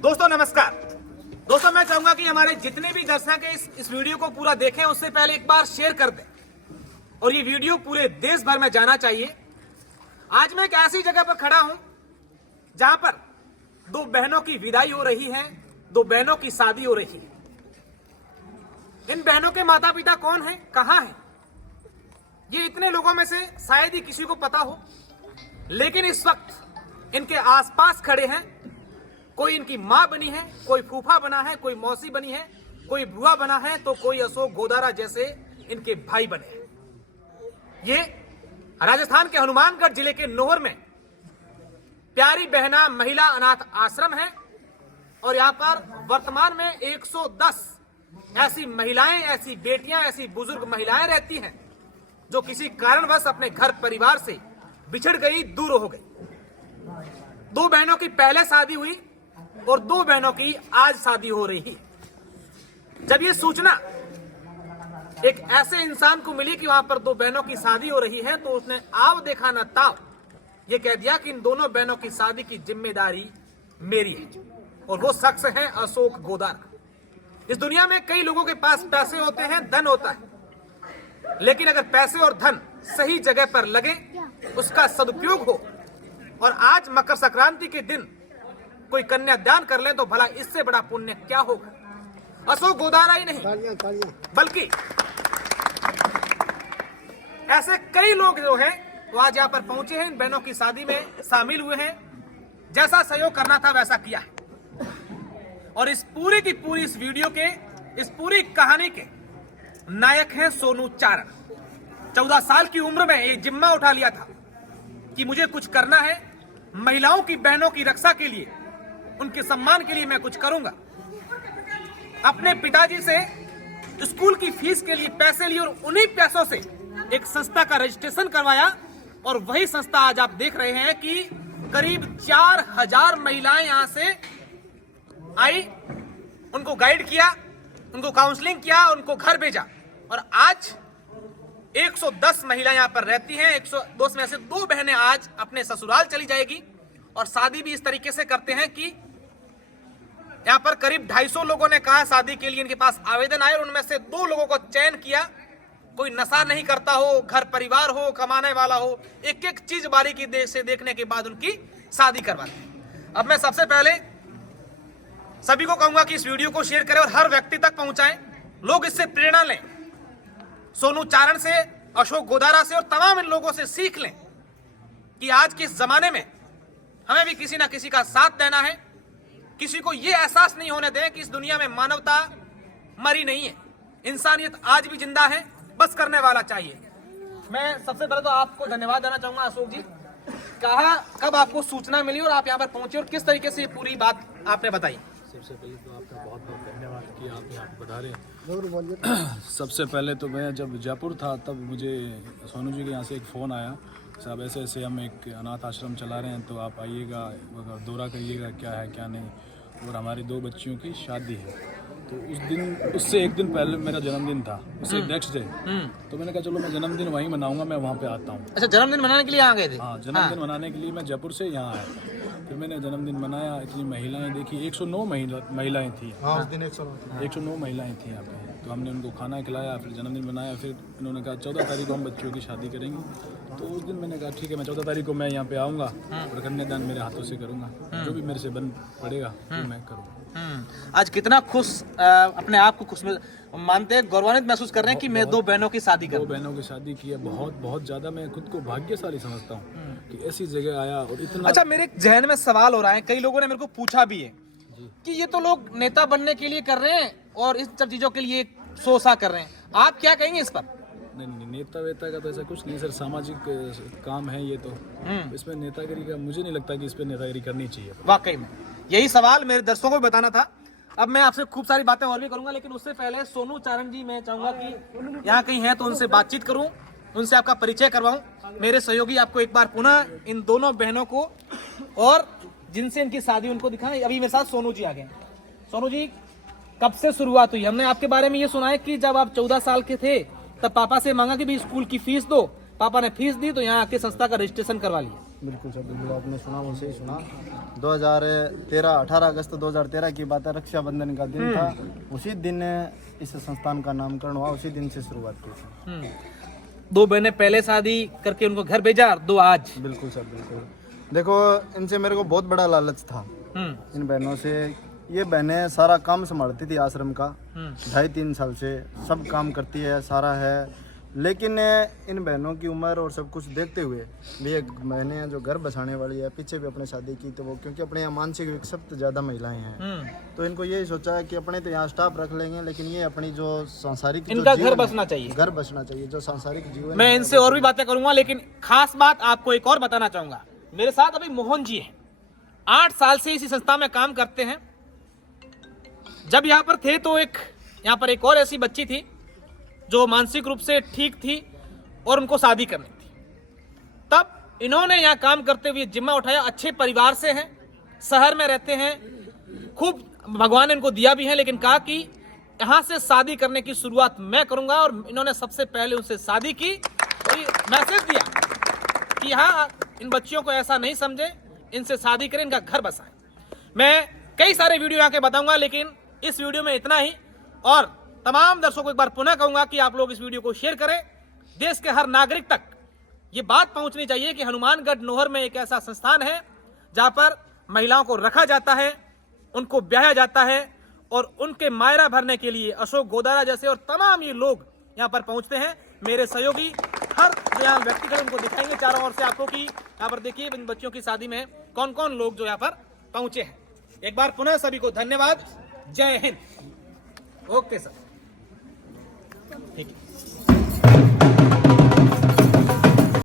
दोस्तों नमस्कार। दोस्तों मैं चाहूंगा कि हमारे जितने भी दर्शक हैं इस वीडियो को पूरा देखें, उससे पहले एक बार शेयर कर दें और ये वीडियो पूरे देश भर में जाना चाहिए। आज मैं एक ऐसी जगह पर खड़ा हूं जहां पर दो बहनों की विदाई हो रही है, दो बहनों की शादी हो रही है। इन बहनों के माता पिता कौन हैं, कहां हैं, ये इतने लोगों में से शायद ही किसी को पता हो, लेकिन इस वक्त इनके आसपास खड़े हैं। कोई इनकी मां बनी है, कोई फूफा बना है, कोई मौसी बनी है, कोई बुआ बना है, तो कोई अशोक गोदारा जैसे इनके भाई बने हैं। ये राजस्थान के हनुमानगढ़ जिले के नोहर में प्यारी बहना महिला अनाथ आश्रम है और यहां पर वर्तमान में 110 ऐसी महिलाएं, ऐसी बेटियां, ऐसी बुजुर्ग महिलाएं रहती हैं जो किसी कारणवश अपने घर परिवार से बिछड़ गई, दूर हो गई। दो बहनों की पहले शादी हुई और दो बहनों की आज शादी हो रही है। जब ये सूचना एक ऐसे इंसान को मिली कि वहां पर दो बहनों की शादी हो रही है, तो उसने आव देखा न ताव ये कह दिया कि इन दोनों बहनों की शादी की जिम्मेदारी मेरी है और वो शख्स है अशोक गोदारा। इस दुनिया में कई लोगों के पास पैसे होते हैं, धन होता है, लेकिन अगर पैसे और धन सही जगह पर लगे, उसका सदुपयोग हो और आज मकर संक्रांति के दिन कोई कन्यादान कर ले, तो भला इससे बड़ा पुण्य क्या होगा। अशोक गोदारा ही नहीं बल्कि ऐसे कई लोग जो हैं वो आज यहाँ पर पहुंचे हैं, इन बहनों की शादी में शामिल हुए हैं। जैसा सहयोग करना था वैसा किया है और इस पूरी की पूरी इस वीडियो के, इस पूरी कहानी के नायक हैं सोनू चारण। 14 साल की उम्र में ये जिम्मा उठा लिया था कि मुझे कुछ करना है, महिलाओं की, बहनों की रक्षा के लिए, उनके सम्मान के लिए मैं कुछ करूंगा। अपने पिताजी से स्कूल की फीस के लिए पैसे लिए और उन्हीं पैसों से एक संस्था का रजिस्ट्रेशन करवाया और वही संस्था आज आप देख रहे हैं कि करीब 4000 महिलाएं यहां से आई, उनको गाइड किया, उनको काउंसलिंग किया, उनको घर भेजा और आज 110 महिलाएं यहां पर रहती हैं। 110 में से दो बहनें आज अपने ससुराल चली जाएगी और शादी भी इस तरीके से करते हैं कि यहां पर करीब 250 लोगों ने कहा शादी के लिए इनके पास आवेदन आए और उनमें से 2 लोगों को चयन किया। कोई नशा नहीं करता हो, घर परिवार हो, कमाने वाला हो, एक एक चीज बारीकी से देखने के बाद उनकी शादी करवाते। अब मैं सबसे पहले सभी को कहूंगा कि इस वीडियो को शेयर करें और हर व्यक्ति तक पहुंचाएं, लोग इससे प्रेरणा लें, सोनू चारण से, अशोक गोदारा से और तमाम इन लोगों से सीख लें कि आज के इस जमाने में हमें भी किसी ना किसी का साथ देना है। किसी को यह एहसास नहीं होने दें कि इस दुनिया में मानवता मरी नहीं है, इंसानियत आज भी जिंदा है, बस करने वाला चाहिए। मैं सबसे पहले तो आपको धन्यवाद देना चाहूंगा अशोक जी। कहा कब आपको सूचना मिली और आप यहाँ पर पहुंचे और किस तरीके से ये पूरी बात आपने बताई। सबसे पहले तो आपका बहुत बहुत धन्यवाद कि आप यहाँ बता रहे हैं। सबसे पहले तो मैं जब जयपुर था तब मुझे सोनू जी के यहाँ से एक फ़ोन आया, साहब ऐसे ऐसे हम एक अनाथ आश्रम चला रहे हैं, तो आप आइएगा, दौरा करिएगा, क्या है क्या नहीं, और हमारी 2 बच्चियों की शादी है। तो उस दिन, उससे एक दिन पहले मेरा जन्मदिन था, उससे नेक्स्ट डे, तो मैंने कहा चलो मैं जन्मदिन वहीं मनाऊंगा, मैं वहाँ पे आता हूँ। अच्छा, जन्मदिन मनाने के लिए आ गए थे? हाँ, जन्मदिन मनाने के लिए मैं जयपुर से यहाँ आया। फिर मैंने जन्मदिन मनाया, इतनी महिलाएं देखी, 109 महिलाएं थी। हाँ, उस दिन 109 महिलाएं थी यहाँ पे। तो हमने उनको खाना खिलाया, फिर जन्मदिन मनाया। फिर इन्होंने कहा 14 तारीख को हम बच्चों की शादी करेंगे। तो उस दिन मैंने कहा ठीक है, मैं 14 तारीख को मैं यहाँ पे आऊँगा और कन्यादान मेरे हाथों से करूँगा, जो भी मेरे से बन पड़ेगा वो मैं करूँगा। आज कितना खुश अपने आप को खुश मानते हैं, गौरवान्वित महसूस कर रहे हैं कि मैं 2 बहनों की शादी कर, 2 बहनों की शादी की है। बहुत बहुत ज़्यादा मैं खुद को भाग्यशाली समझता हूँ कि ऐसी जगह आया और इतना। अच्छा, मेरे जहन में सवाल हो रहा है, कई लोगों ने मेरे को पूछा भी है कि ये तो लोग नेता बनने के लिए कर रहे हैं और इस सब चीजों के लिए सोसा कर रहे हैं, आप क्या कहेंगे इस पर? नहीं, नेता वेता का तो ऐसा कुछ नहीं सर, सामाजिक काम है ये तो। इसमें नेतागिरी का मुझे नहीं लगता कि इस पर नेतागिरी करनी चाहिए। वाकई में यही सवाल मेरे दर्शकों को भी बताना था। अब मैं आपसे खूब सारी बातें और भी करूंगा, लेकिन उससे पहले सोनू चारण जी, मैं चाहूंगा कि यहाँ कहीं है तो उनसे बातचीत करूं, उनसे आपका परिचय करवाऊं। मेरे सहयोगी आपको एक बार पुनः इन दोनों बहनों को और जिनसे इनकी शादी उनको दिखाएं। अभी मेरे साथ सोनू जी आ गए। सोनू जी, कब से शुरुआत हुई? हमने आपके बारे में ये सुना है कि जब आप 14 साल के थे तब पापा से मांगा कि भी स्कूल की फीस दो, पापा ने फीस दी तो यहाँ आके संस्था का रजिस्ट्रेशन करवा लिया। बिल्कुल सर, बिल्कुल आपने सुना वो सही सुना। 18 अगस्त 2013 की बात है, रक्षाबंधन का दिन था। उसी दिन इस संस्थान का नामकरण हुआ, उसी दिन से शुरुआत की थी। 2 बहनें पहले शादी करके उनको घर भेजा, 2 आज। बिल्कुल सर, बिल्कुल। देखो, इनसे मेरे को बहुत बड़ा लालच था, इन बहनों से। ये बहनें सारा काम संभालती थी आश्रम का, 2.5-3 साल से सब काम करती है, सारा है। लेकिन इन बहनों की उम्र और सब कुछ देखते हुए भी एक बहनें हैं जो घर बसाने वाली है, पीछे भी अपने शादी की, तो वो क्योंकि अपने यहाँ मानसिक विक्षिप्त ज़्यादा महिलाएं हैं, तो इनको यही सोचा है कि अपने तो यहाँ स्टाफ रख लेंगे, लेकिन ये अपनी जो सांसारिक इनका घर बसना चाहिए, घर बसना चाहिए, जो सांसारिक जीवन। मैं इनसे और भी बातें करूंगा, लेकिन खास बात आपको एक और बताना चाहूंगा। मेरे साथ अभी मोहन जी हैं, 8 साल से इसी संस्था में काम करते हैं। जब यहाँ पर थे तो यहाँ पर एक और ऐसी बच्ची थी जो मानसिक रूप से ठीक थी और उनको शादी करनी थी। तब इन्होंने यहाँ काम करते हुए जिम्मा उठाया। अच्छे परिवार से हैं, शहर में रहते हैं, खूब भगवान ने इनको दिया भी है, लेकिन कहा कि यहाँ से शादी करने की शुरुआत मैं करूंगा। और इन्होंने सबसे पहले उनसे शादी की और मैसेज दिया कि यहाँ इन बच्चियों को ऐसा नहीं समझे, इनसे शादी करें, इनका घर बसाएं। मैं कई सारे वीडियो यहाँ के बताऊंगा, लेकिन इस वीडियो में इतना ही। और तमाम दर्शकों को एक बार पुनः कहूंगा कि आप लोग इस वीडियो को शेयर करें। देश के हर नागरिक तक ये बात पहुंचनी चाहिए कि हनुमानगढ़ नोहर में एक ऐसा संस्थान है जहां पर महिलाओं को रखा जाता है, उनको ब्याहा जाता है, और उनके मायरा भरने के लिए अशोक गोदारा जैसे और तमाम ये लोग यहाँ पर पहुंचते हैं। मेरे सहयोगी हर यहाँ व्यक्तिगत उनको दिखाएंगे चारों ओर से आपको कि यहाँ पर देखिए इन बच्चियों की शादी में कौन कौन लोग जो यहाँ पर पहुंचे हैं। एक बार पुनः सभी को धन्यवाद। जय हिंद। ओके सर, ठीक है।